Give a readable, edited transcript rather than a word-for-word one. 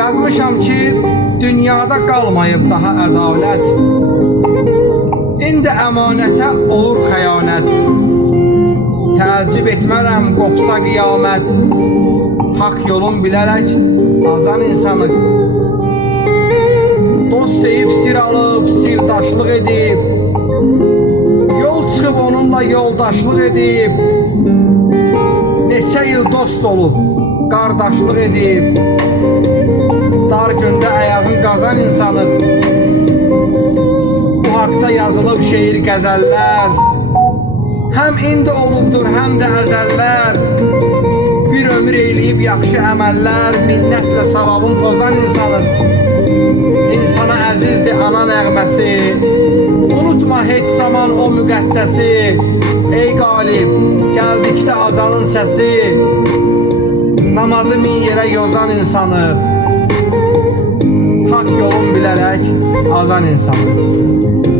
Yazmışam ki, dünyada qalmayıb daha ədalət. İndi əmanətə olur xəyanət. Təəccüb etmərəm qopsa qiyamət. Haqq yolun bilərək azan insanı. Dost deyib sir alıb, sirdaşlıq edib. Yol çıxıb onunla yoldaşlıq edib. Neçə yıl dost olub, qardaşlıq edib. Dar gündə ayağın qazan insanı. Bu haqda yazılıb şeir qəzəllər. Həm indi olubdur, həm də əzəllər. Bir ömür eyləyib yaxşı əməllər. Minnətlə savabın pozan insanı. İnsana əzizdir ana nəğməsi. Unutma heç zaman o müqəddəsi. Ey qalib, gəldikdə azanın səsi. Namazı min yerə yozan insanı. Haqq yolun bilərək azan insanı.